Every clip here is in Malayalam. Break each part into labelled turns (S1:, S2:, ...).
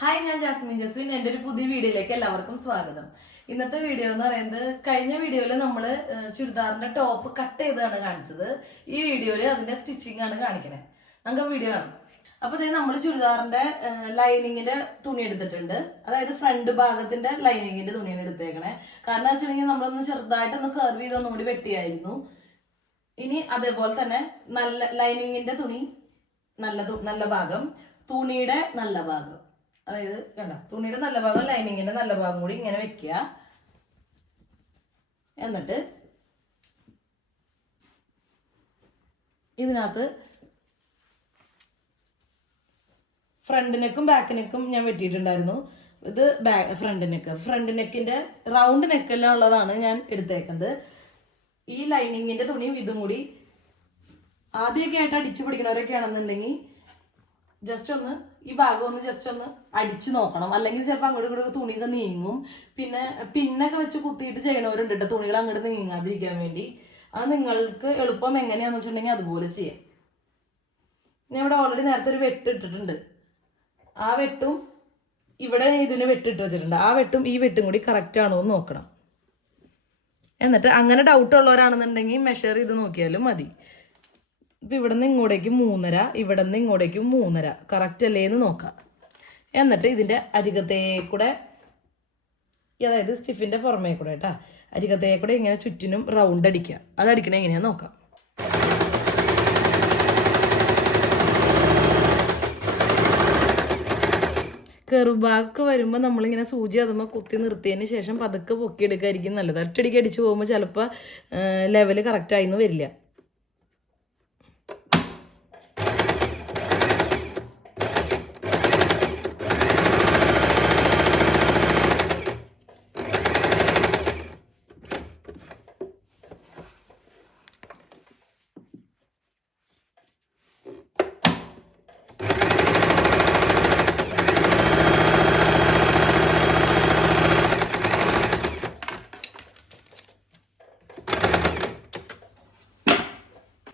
S1: ഹായ് ഞാൻ ജാസ്മിൻ ജസ്വിൻ. എന്റെ ഒരു പുതിയ വീഡിയോയിലേക്ക് എല്ലാവർക്കും സ്വാഗതം. ഇന്നത്തെ വീഡിയോ എന്ന് പറയുന്നത് കഴിഞ്ഞ വീഡിയോയിൽ നമ്മൾ ചുരിദാറിന്റെ ടോപ്പ് കട്ട് ചെയ്താണ് കാണിച്ചത്. ഈ വീഡിയോയിൽ അതിന്റെ സ്റ്റിച്ചിങ് ആണ് കാണിക്കണേ. നമുക്ക് വീഡിയോ കാണാം. അപ്പോൾ ഇതേ നമ്മൾ ചുരിദാറിന്റെ ലൈനിങ്ങിന്റെ തുണി എടുത്തിട്ടുണ്ട്. അതായത് ഫ്രണ്ട് ഭാഗത്തിന്റെ ലൈനിങ്ങിന്റെ തുണിയാണ് എടുത്തേക്കണേ. കാരണം എന്ന് വെച്ചിട്ടുണ്ടെങ്കിൽ നമ്മളൊന്ന് ചെറുതായിട്ടൊന്ന് കർവ് ചെയ്ത് കൂടി വെട്ടിയായിരുന്നു. ഇനി അതേപോലെ തന്നെ നല്ല ലൈനിങ്ങിന്റെ തുണി നല്ല നല്ല ഭാഗം തുണിയുടെ നല്ല ഭാഗം. അതായത് കണ്ട തുണിയുടെ നല്ല ഭാഗം ലൈനിങ്ങിന്റെ നല്ല ഭാഗം കൂടി ഇങ്ങനെ വെക്കുക. എന്നിട്ട് ഇതിനകത്ത് ഫ്രണ്ട് നെക്കും ബാക്ക് നെക്കും ഞാൻ വെട്ടിയിട്ടുണ്ടായിരുന്നു. ഇത് ബാക്ക് ഫ്രണ്ട് നെക്ക് ഫ്രണ്ട് നെക്കിന്റെ റൗണ്ട് നെക്കെല്ലാം ഉള്ളതാണ് ഞാൻ എടുത്തേക്കുന്നത്. ഈ ലൈനിങ്ങിന്റെ തുണിയും ഇതും കൂടി ആദ്യമൊക്കെ ആയിട്ട് അടിച്ചു പിടിക്കണവരൊക്കെ ആണെന്നുണ്ടെങ്കിൽ ജസ്റ്റ് ഒന്ന് ഈ ഭാഗം ഒന്ന് ജസ്റ്റ് ഒന്ന് അടിച്ചു നോക്കണം. അല്ലെങ്കിൽ ചിലപ്പോൾ അങ്ങോട്ടും ഇങ്ങോട്ട് തുണിയൊക്കെ നീങ്ങും. പിന്നെ പിന്നൊക്കെ വെച്ച് കുത്തിയിട്ട് ചെയ്യണവരുണ്ട് കേട്ടോ തുണികൾ അങ്ങോട്ട് നീങ്ങാതിരിക്കാൻ വേണ്ടി. അത് നിങ്ങൾക്ക് എളുപ്പം എങ്ങനെയാന്ന് വെച്ചിട്ടുണ്ടെങ്കിൽ അതുപോലെ ചെയ്യാം. ഞാൻ ഇവിടെ ഓൾറെഡി നേരത്തെ ഒരു വെട്ട് ഇട്ടിട്ടുണ്ട്. ആ വെട്ടും ഇവിടെ ഇതിന് വെട്ടിട്ട് വെച്ചിട്ടുണ്ട്. ആ വെട്ടും ഈ വെട്ടും കൂടി കറക്റ്റ് ആണോ എന്ന് നോക്കണം. എന്നിട്ട് അങ്ങനെ ഡൗട്ട് ഉള്ളവരാണെന്നുണ്ടെങ്കിൽ മെഷർ ചെയ്ത് നോക്കിയാലും മതി. ഇപ്പം ഇവിടെ നിന്ന് ഇങ്ങോട്ടേക്ക് മൂന്നര ഇവിടെ നിന്ന് ഇങ്ങോട്ടേക്ക് മൂന്നര. കറക്റ്റ് അല്ലേ എന്ന് നോക്കാം. എന്നിട്ട് ഇതിന്റെ അരികത്തേ കൂടെ അതായത് സ്റ്റിഫിന്റെ പുറമേ കൂടെ കേട്ടാ അരികത്തേ കൂടെ ഇങ്ങനെ ചുറ്റിനും റൗണ്ട് അടിക്കുക. അത് അടിക്കണേ എങ്ങനെയാന്ന് നോക്കാം. കെറുബാക്ക് വരുമ്പോൾ നമ്മളിങ്ങനെ സൂചി അതുമ്പോൾ കുത്തി നിർത്തിയതിന് ശേഷം പതുക്കെ പൊക്കിയെടുക്കായിരിക്കും നല്ലത്. ഒറ്റടിക്ക് അടിച്ചു പോകുമ്പോൾ ചിലപ്പോൾ ലെവൽ കറക്റ്റ് എന്ന് വരില്ല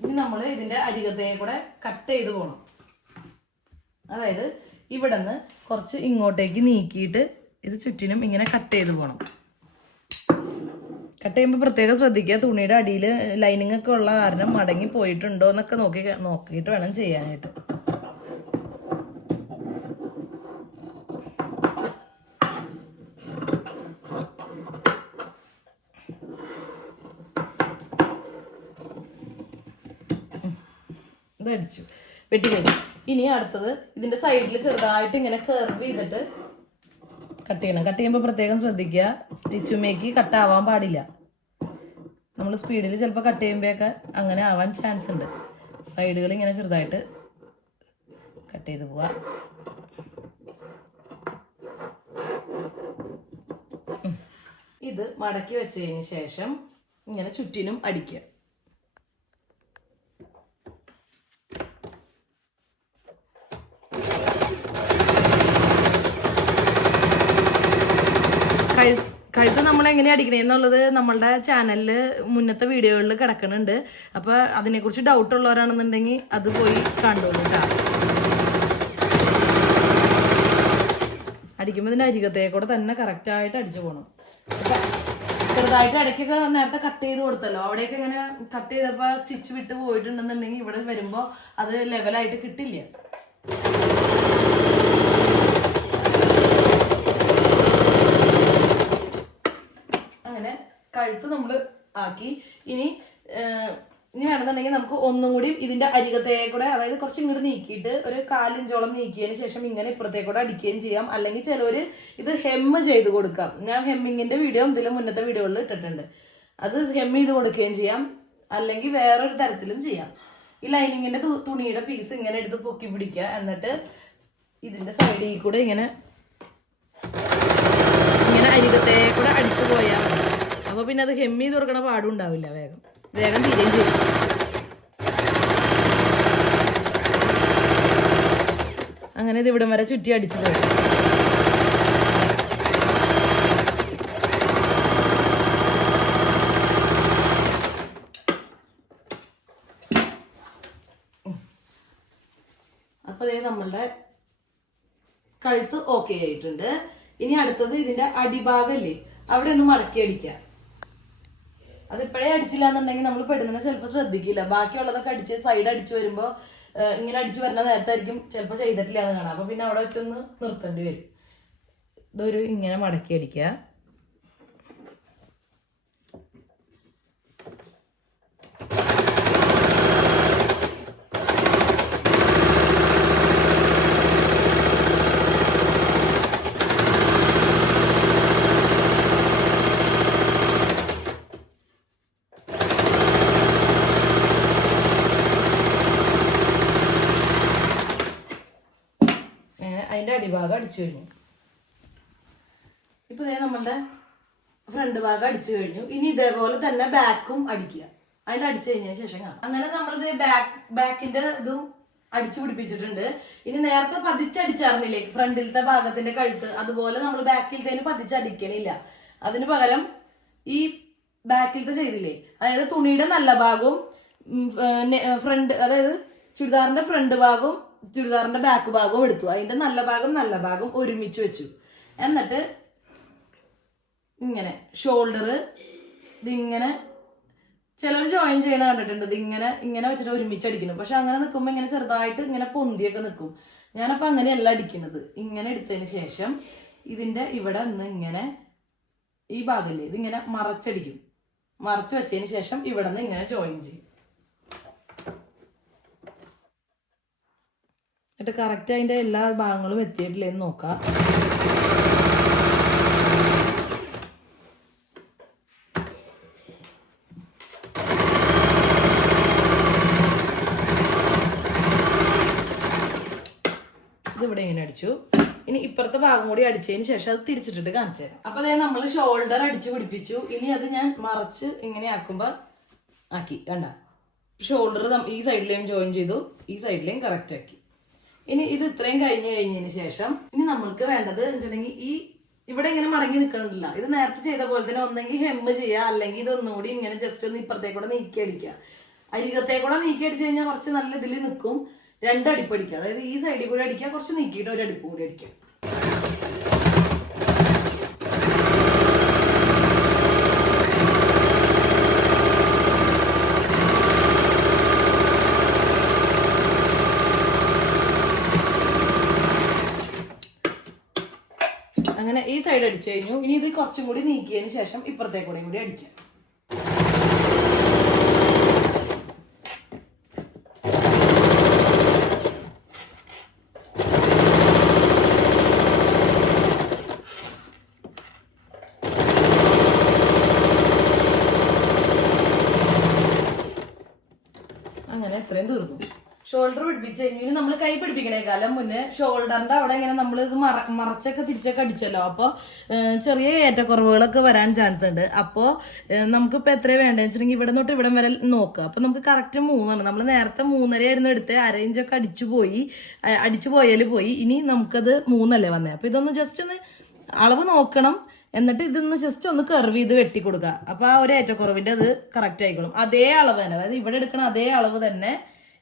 S1: ഇനി നമ്മൾ ഇതിന്റെ അരികത്തേ കൂടെ കട്ട് ചെയ്ത് പോകണം അതായത് ഇവിടെ നിന്ന് കുറച്ച് ഇങ്ങോട്ടേക്ക് നീക്കിയിട്ട് ഇത് ചുറ്റിനും ഇങ്ങനെ കട്ട് ചെയ്ത് പോകണം കട്ട് ചെയ്യുമ്പോൾ പ്രത്യേകം ശ്രദ്ധിക്കുക. തുണിയുടെ അടിയിൽ ലൈനിങ് ഒക്കെ ഉള്ള കാരണം മടങ്ങി പോയിട്ടുണ്ടോ എന്നൊക്കെ നോക്കി നോക്കിയിട്ട് വേണം ചെയ്യാനായിട്ട്. ഇതടിച്ചു. വെട്ടി കഴിഞ്ഞു. ഇനി അടുത്തത് ഇതിന്റെ സൈഡിൽ ചെറുതായിട്ട് ഇങ്ങനെ കർവ് ചെയ്തിട്ട് കട്ട് ചെയ്യണം. കട്ട് ചെയ്യുമ്പോൾ പ്രത്യേകം ശ്രദ്ധിക്കുക. സ്റ്റിച്ചുമേക്ക് കട്ട് ആവാൻ പാടില്ല. നമ്മൾ സ്പീഡിൽ ചിലപ്പോൾ കട്ട് ചെയ്യുമ്പോഴൊക്കെ അങ്ങനെ ആവാൻ ചാൻസ് ഉണ്ട്. സൈഡുകൾ ഇങ്ങനെ ചെറുതായിട്ട് കട്ട് ചെയ്ത് പോവാ. ഇത് മടക്കി വെച്ചതിന് ശേഷം ഇങ്ങനെ ചുറ്റിനും അടിക്കുക. കഴുത്ത് നമ്മൾ എങ്ങനെ അടിക്കണേ എന്നുള്ളത് നമ്മളുടെ ചാനലിൽ മുന്നത്തെ വീഡിയോകളിൽ കിടക്കുന്നുണ്ട് അപ്പൊ അതിനെക്കുറിച്ച് ഡൗട്ട് ഉള്ളവരാണെന്നുണ്ടെങ്കിൽ അത് പോയി കണ്ടോളൂ കേട്ടോ അടിക്കുമ്പോൾ ഇതിന്റെ അരികത്തേ കൂടെ തന്നെ കറക്റ്റ് ആയിട്ട് അടിച്ചു പോകണം ചെറുതായിട്ട് ഇടയ്ക്കൊക്കെ നേരത്തെ കട്ട് ചെയ്ത് കൊടുത്തല്ലോ. അവിടെയൊക്കെ ഇങ്ങനെ കട്ട് ചെയ്തപ്പോൾ സ്റ്റിച്ച് വിട്ട് പോയിട്ടുണ്ടെന്നുണ്ടെങ്കിൽ ഇവിടെ വരുമ്പോൾ അത് ലെവലായിട്ട് കിട്ടില്ല അങ്ങനെ കഴുത്ത് നമ്മൾ ആക്കി. ഇനി ഇനി വേണമെന്നുണ്ടെങ്കിൽ നമുക്ക് ഒന്നും കൂടി ഇതിന്റെ അരികത്തെ കൂടെ അതായത് കുറച്ച് ഇങ്ങോട്ട് നീക്കിയിട്ട് ഒരു കാലിഞ്ചോളം നീക്കിയതിന് ശേഷം ഇങ്ങനെ ഇപ്പുറത്തേക്കൂടെ അടിക്കുകയും ചെയ്യാം. അല്ലെങ്കിൽ ചിലവർ ഇത് ഹെമ്മ് ചെയ്ത് കൊടുക്കാം. ഞാൻ ഹെമ്മിങ്ങിന്റെ വീഡിയോ ഇതിലും മുന്നത്തെ വീഡിയോകളിൽ ഇട്ടിട്ടുണ്ട്. അത് ഹെമ്മ് ചെയ്ത് കൊടുക്കുകയും ചെയ്യാം. അല്ലെങ്കിൽ വേറൊരു തരത്തിലും ചെയ്യാം. ഈ ലൈനിങ്ങിന്റെ തുണിയുടെ പീസ് ഇങ്ങനെ എടുത്ത് പൊക്കി പിടിക്കുക. എന്നിട്ട് ഇതിന്റെ സൈഡിൽ കൂടെ ഇങ്ങനെ ഇങ്ങനെ അരികത്തെ കൂടെ അടിച്ചു പോയാൽ അപ്പൊ പിന്നെ അത് ഹെമ്മി ചെയ്ത് കൊടുക്കണ പാടും ഉണ്ടാവില്ല വേഗം. വേഗം തീരുകയും ചെയ്യും. അങ്ങനെ ഇത് ഇവിടം വരെ ചുറ്റി അടിച്ചു പോയി. അപ്പൊ ദേ നമ്മളുടെ കഴുത്ത് ഓക്കെ ആയിട്ടുണ്ട്. ഇനി അടുത്തത് ഇതിന്റെ അടിഭാഗമല്ലേ അവിടെ ഒന്ന് മടക്കി അടിക്കുക അത് ഇപ്പോഴേ അടിച്ചില്ല എന്നുണ്ടെങ്കിൽ നമ്മൾ പെടുന്നതിനെ ചിലപ്പോൾ ശ്രദ്ധിക്കില്ല. ബാക്കിയുള്ളതൊക്കെ അടിച്ച് സൈഡ് അടിച്ച് വരുമ്പോൾ ഇങ്ങനെ അടിച്ചു വരുന്ന നേരത്തായിരിക്കും ചിലപ്പോൾ ചെയ്തിട്ടില്ല എന്ന് കാണാം. അപ്പൊ പിന്നെ അവിടെ വെച്ചൊന്ന് നിർത്തേണ്ടി വരും. ഇതൊരു ഇങ്ങനെ മടക്കി അടിക്കുക ഏഹ് അതിന്റെ അടിഭാഗം അടിച്ചു കഴിഞ്ഞു. ഇപ്പൊ ദേ നമ്മളുടെ ഫ്രണ്ട് ഭാഗം അടിച്ചു കഴിഞ്ഞു. ഇനി ഇതേപോലെ തന്നെ ബാക്കും അടിക്കുക. അതിന്റെ അടിച്ചു കഴിഞ്ഞ ശേഷം കാണാം. അങ്ങനെ നമ്മളിത് ബാക്ക് ബാക്കിന്റെ ഇതും അടിച്ചു പിടിപ്പിച്ചിട്ടുണ്ട്. ഇനി നേരത്തെ പതിച്ചടിച്ചാർന്നില്ലേ ഫ്രണ്ടിലത്തെ ഭാഗത്തിന്റെ കഴുത്ത്. അതുപോലെ നമ്മൾ ബാക്കിലത്തേന് പതിച്ചടിക്കണില്ല അതിന് പകരം ഈ ബാക്കിലത്തെ ചെയ്തില്ലേ? അതായത് തുണിയുടെ നല്ല ഭാഗവും ഫ്രണ്ട് അതായത് ചുരിദാറിന്റെ ഫ്രണ്ട് ഭാഗവും ചുരിദാറിന്റെ ബാക്ക് ഭാഗവും എടുത്തു. അതിന്റെ നല്ല ഭാഗം നല്ല ഭാഗം ഒരുമിച്ച് വെച്ചു. എന്നിട്ട് ഇങ്ങനെ ഷോൾഡർ ഇതിങ്ങനെ ചിലർ ജോയിൻ ചെയ്യണ കണ്ടിട്ടുണ്ട്. ഇതിങ്ങനെ ഇങ്ങനെ വെച്ചിട്ട് ഒരുമിച്ച് അടിക്കണം പക്ഷെ അങ്ങനെ നിൽക്കുമ്പോൾ ഇങ്ങനെ ചെറുതായിട്ട് ഇങ്ങനെ പൊന്തിയൊക്കെ നിൽക്കും ഞാനപ്പോൾ അങ്ങനെയല്ല അടിക്കണത് ഇങ്ങനെ എടുത്തതിന് ശേഷം ഇതിന്റെ ഇവിടെ നിന്ന് ഇങ്ങനെ ഈ ഭാഗമില്ലേ ഇതിങ്ങനെ മറച്ചടിക്കും. മറച്ച് വെച്ചതിന് ശേഷം ഇവിടെ നിന്ന് ഇങ്ങനെ ജോയിൻ ചെയ്യും. എന്നിട്ട് കറക്റ്റ് അതിന്റെ എല്ലാ ഭാഗങ്ങളും എത്തിയിട്ടില്ലേ എന്ന് നോക്കാം. ഇതിവിടെ ഇങ്ങനെ അടിച്ചു. ഇനി ഇപ്പുറത്തെ ഭാഗം കൂടി അടിച്ചതിന് ശേഷം അത് തിരിച്ചിട്ടിട്ട് കാണിച്ചു തരാം. അപ്പൊ അതായത് നമ്മൾ ഷോൾഡർ അടിച്ച് പിടിപ്പിച്ചു. ഇനി അത് ഞാൻ മറച്ച് ഇങ്ങനെ ആക്കുമ്പോ ആക്കി. കണ്ട? ഷോൾഡർ ഈ സൈഡിലേയും ജോയിൻ ചെയ്തു. ഈ സൈഡിലേയും കറക്റ്റ് ആക്കി. ഇനി ഇത് ഇത്രയും കഴിഞ്ഞ് കഴിഞ്ഞതിന് ശേഷം ഇനി നമ്മൾക്ക് വേണ്ടത് വെച്ചിട്ടുണ്ടെങ്കിൽ ഈ ഇവിടെ ഇങ്ങനെ മടങ്ങി നിൽക്കണില്ല ഇത് നേരത്തെ ചെയ്ത പോലെ തന്നെ ഒന്നെങ്കിൽ ഹെമ്മ് ചെയ്യുക അല്ലെങ്കിൽ ഇത് ഒന്നുകൂടി ഇങ്ങനെ ജസ്റ്റ് ഒന്ന് ഇപ്പുറത്തേക്കൂടെ നീക്കി അടിക്കുക. അരികത്തേക്കൂടെ നീക്കി അടിച്ചു കഴിഞ്ഞാൽ കുറച്ച് നല്ല ഇതിൽ നിൽക്കും. രണ്ടടിപ്പടിക്കുക അതായത് ഈ സൈഡിൽ കൂടി അടിക്കുക കുറച്ച് നീക്കിയിട്ട് ഒരു അടിപ്പ് കൂടി അടിക്കുക അങ്ങനെ ഈ സൈഡ് അടിച്ചു കഴിഞ്ഞു. ഇനി ഇത് കുറച്ചും കൂടി നീക്കിയതിന് ശേഷം ഇപ്പുറത്തേക്കൂടെ കൂടി അടിക്കാം. ഷോൾഡർ പിടിപ്പിച്ച് കഴിഞ്ഞു നമ്മൾ കൈ പിടിപ്പിക്കണേക്കാലം മുന്നേ ഷോൾഡറിന്റെ അവിടെ ഇങ്ങനെ നമ്മൾ ഇത് മറ മറച്ചൊക്കെ തിരിച്ചൊക്കെ അടിച്ചല്ലോ. അപ്പോൾ ചെറിയ ഏറ്റക്കുറവുകളൊക്കെ വരാൻ ചാൻസ് ഉണ്ട്. അപ്പോൾ നമുക്കിപ്പോൾ എത്ര വേണ്ടതെന്ന് വെച്ചിട്ടുണ്ടെങ്കിൽ ഇവിടെ തൊട്ട് ഇവിടെ വരെ നോക്കുക അപ്പോൾ നമുക്ക് കറക്റ്റ് മൂന്നാണ്. നമ്മൾ നേരത്തെ മൂന്നര ആയിരുന്നു എടുത്ത്. അര ഇഞ്ചൊക്കെ അടിച്ചു പോയി. അടിച്ചു പോയാൽ പോയി. ഇനി നമുക്കത് മൂന്നല്ലേ വന്നേ. അപ്പോൾ ഇതൊന്ന് ജസ്റ്റ് ഒന്ന് അളവ് നോക്കണം. എന്നിട്ട് ഇതൊന്ന് ജസ്റ്റ് ഒന്ന് കർവ് ചെയ്ത് വെട്ടി കൊടുക്കുക. അപ്പൊ ആ ഒരു ഏറ്റക്കുറവിന്റെ അത് കറക്റ്റ് ആയിക്കോളും. അതേ അളവ് തന്നെ. അതായത് ഇവിടെ എടുക്കണ അതേ അളവ് തന്നെ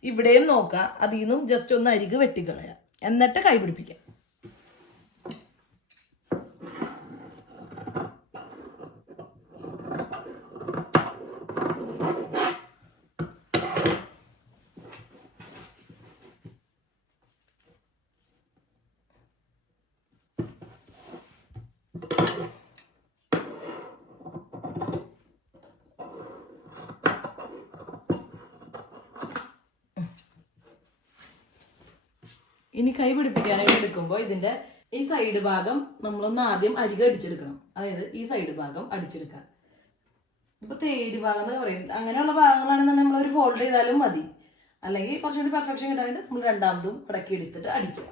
S1: ഇവിടെയും നോക്കുക അതിൽ നിന്നും ജസ്റ്റ് ഒന്ന് അരിക് വെട്ടിക്കളയുക എന്നിട്ട് കൈ പിടിപ്പിക്കുക ഇനി കൈ പിടിപ്പിക്കാനായിട്ട് എടുക്കുമ്പോൾ ഇതിന്റെ ഈ സൈഡ് ഭാഗം നമ്മളൊന്ന് ആദ്യം അരിക അടിച്ചെടുക്കണം. അതായത് ഈ സൈഡ് ഭാഗം അടിച്ചെടുക്കുക. ഇപ്പൊ തേര് ഭാഗം എന്ന് പറയും. അങ്ങനെയുള്ള ഭാഗങ്ങളാണെന്നുണ്ടെങ്കിൽ നമ്മൾ ഒരു ഫോൾഡ് ചെയ്താലും മതി. അല്ലെങ്കിൽ കുറച്ചുകൂടി പെർഫെക്ഷൻ കിട്ടാനായിട്ട് നമ്മൾ രണ്ടാമതും ഇടയ്ക്ക് എടുത്തിട്ട് അടിക്കുക.